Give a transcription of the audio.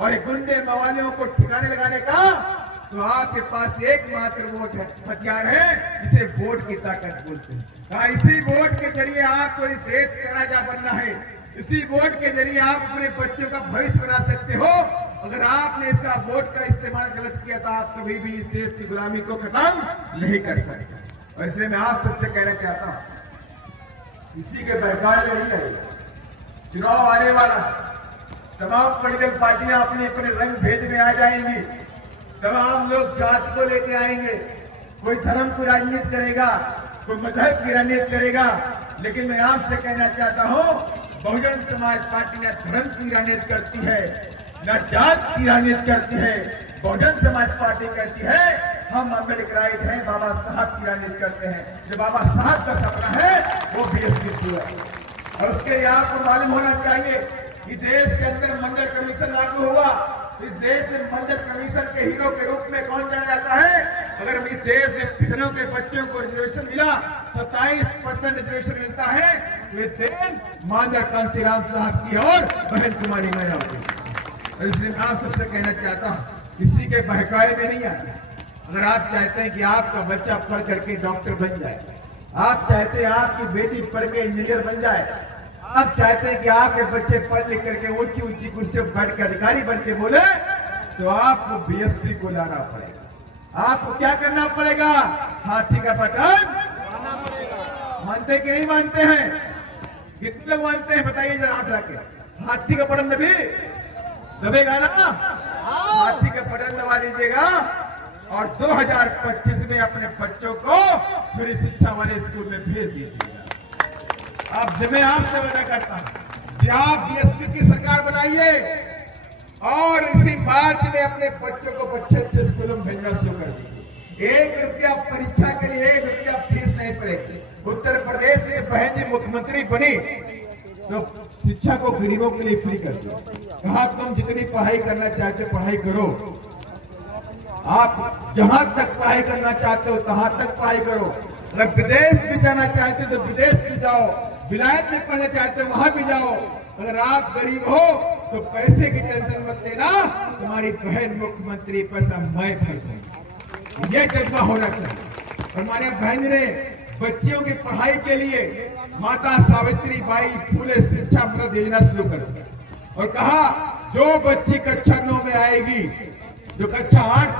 और गुंडे मवालियों को ठिकाने लगाने का तो आपके पास एकमात्र वोट है, हथियार है, इसे वोट की ताकत बोलते हैं। इसी वोट के जरिए आपको इस देश का राजा बनना है। इसी वोट के जरिए आप अपने बच्चों का भविष्य बना सकते हो। अगर आपने इसका वोट का इस्तेमाल गलत किया तो आप कभी भी इस देश की गुलामी को खत्म नहीं कर सकते। और इसलिए मैं आप सबसे कहना चाहता हूं, किसी के बहकावे में नहीं आएगा। चुनाव आने वाला, तमाम पॉलिटिकल पार्टियां अपने अपने रंग भेद में आ जाएंगी, तमाम लोग जात को लेके आएंगे, कोई धर्म की राजनीति करेगा, कोई मजहब की राजनीति करेगा। लेकिन मैं आपसे कहना चाहता हूं, बहुजन समाज पार्टी न धर्म की राजनीति करती है, न जात की राजनीति करती है। बहुजन समाज पार्टी कहती है हम अम्बेडकराइट हैं, बाबा साहब की राजनीति करते हैं। जो बाबा साहब का सपना है वो बीएसपी पूरा है। और उसके लिए आपको मालूम होना चाहिए कि देश के अंदर मंडल कमीशन लागू हुआ। इस देश में मंडल कमीशन के हीरो के रूप में कौन जाना जाता है? अगर इस देश में पिछड़ों के बच्चों को रिजर्वेशन मिला, 27% रिजर्वेशन मिलता है, ये देश मांझर कांसीराम साहब की और बहन कुमारी मैना की। और इसलिए मैं आप सबसे कहना चाहता हूँ, किसी के बहकावे में नहीं आना। अगर आप चाहते हैं कि आपका बच्चा पढ़ करके डॉक्टर बन जाए, आप चाहते हैं आपकी बेटी पढ़ के इंजीनियर बन जाए, आप चाहते हैं कि आपके बच्चे पढ़ लिख करके ऊंची ऊंची कुर्सियों पर बैठ के अधिकारी बन के बोले, तो आपको बीएसपी को लाना पड़ेगा। आपको क्या करना पड़ेगा? हाथी का बटन दबाना पड़ेगा। मानते कि नहीं मानते हैं? कितने लोग मानते हैं बताइए जरा हाथ रख के। हाथी का बटन दबेगा ना? हाथी का बटन दबा लीजिएगा और 2025 में अपने बच्चों को फ्री शिक्षा वाले स्कूल में भेज दीजिएगा। अब मैं आपसे वादा करता हूं कि आप बीएसपी की सरकार बनाइए और इसी मार्च में अपने बच्चों को अच्छे स्कूलों में भेजना शुरू कर दीजिए। 1 रुपया परीक्षा के लिए 1 रुपया फीस नहीं पड़ेगी। उत्तर प्रदेश में बहन जी मुख्यमंत्री बनी तो शिक्षा को गरीबों के लिए फ्री कर दिया। कहा तुम जितनी पढ़ाई करना चाहते हो पढ़ाई करो, आप जहां तक पढ़ाई करना चाहते हो तहां तक पढ़ाई करो। अगर विदेश भी जाना चाहते हो तो विदेश भी जाओ, विलायत में पढ़ना चाहते हो वहां भी जाओ। अगर आप गरीब हो तो पैसे की टेंशन मत लेना, तुम्हारी बहन मुख्यमंत्री पैसा मैं भर दूंगी। यह जज्बा होना चाहिए। और हमारे बहन ने बच्चियों की पढ़ाई के लिए माता सावित्री बाई फुले शिक्षा मदद योजना शुरू कर दी और कहा जो बच्ची कक्षा 9 में आएगी, जो कक्षा 8